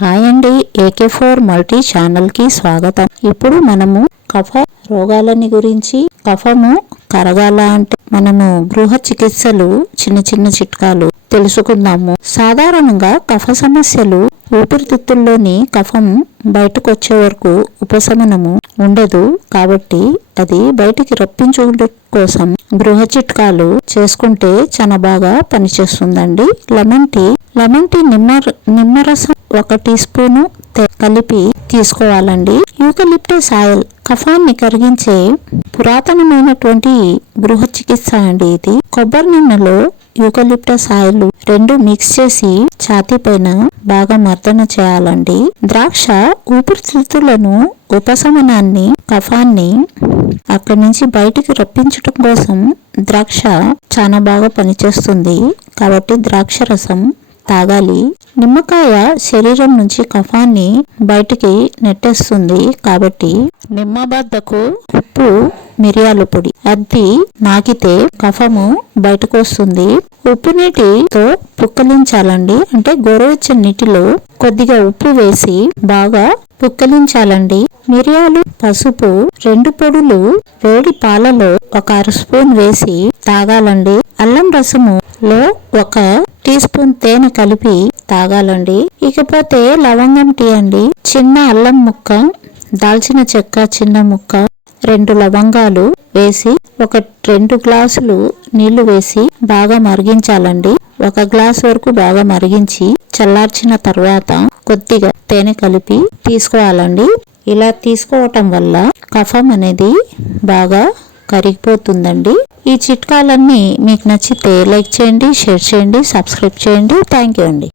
Hi అండి, AK4 multi channel కి స్వాగతం. ఇప్పుడు మనము కఫ రోగాలని గురించి, కఫము కరగాల అంటే మనము గృహ చికిత్సలు చిన్న చిన్న చిట్కాలు తెలుసుకుందాము. సాధారణంగా కఫ సమస్యలు ఊపిరితిత్తుల్లోని కఫం బయటకు వచ్చే వరకు ఉపశమనము ఉండదు. కాబట్టి అది బయటికి రప్పించుకోవడం కోసం గృహ చిట్కాలు చేసుకుంటే చాలా బాగా పనిచేస్తుందండి. లెమన్ టీ నిమ్మరసం 1 టీ స్పూను కలిపి తీసుకోవాలండి. యూకలిప్టస్ ఆయిల్ కఫాన్ని కరిగించే పురాతనమైనటువంటి గృహ చికిత్స అండి ఇది. కొబ్బరి నూనెలో యూకలిప్టస్ ఆయిల్ 2 మిక్స్ చేసి ఛాతీ పైన బాగా మర్దన చేయాలండి. ద్రాక్ష ఊపిరితిత్తులను ఉపశమనాన్ని, కఫాన్ని అక్కడి నుంచి బయటికి రప్పించడం కోసం ద్రాక్ష చాలా బాగా పనిచేస్తుంది. కాబట్టి ద్రాక్ష రసం తాగాలి. నిమ్మకాయ శరీరం నుంచి కఫాన్ని బయటికి నెట్టేస్తుంది. కాబట్టి నిమ్మబద్దకు ఉప్పు, మిరియాల పొడి అద్ది నాకితే కఫము బయటకు వస్తుంది. ఉప్పు నీటితో పుక్కలించాలండి. అంటే గోరువెచ్చని నీటిలో కొద్దిగా ఉప్పు వేసి బాగా పుక్కలించాలండి. మిరియాలు, పసుపు 2 పొడులు వేడి పాలలో 1 అర స్పూన్ వేసి తాగాలండి. అల్లం రసములో 1 టీ స్పూన్ తేనె కలిపి తాగాలండి. ఇకపోతే లవంగం టీ అండి. చిన్న అల్లం ముక్క, దాల్చిన చెక్క చిన్న ముక్క, 2 లవంగాలు వేసి 2 గ్లాసులు నీళ్లు వేసి బాగా మరిగించాలండి. 1 గ్లాస్ వరకు బాగా మరిగించి చల్లార్చిన తర్వాత కొద్దిగా తేనె కలిపి తీసుకోవాలండి. ఇలా తీసుకోవటం వల్ల కఫం అనేది బాగా కరిగిపోతుందండి. ఈ చిట్కాలన్నీ మీకు నచ్చితే లైక్ చేయండి, షేర్ చేయండి, సబ్స్క్రైబ్ చేయండి. థ్యాంక్ యూ అండి.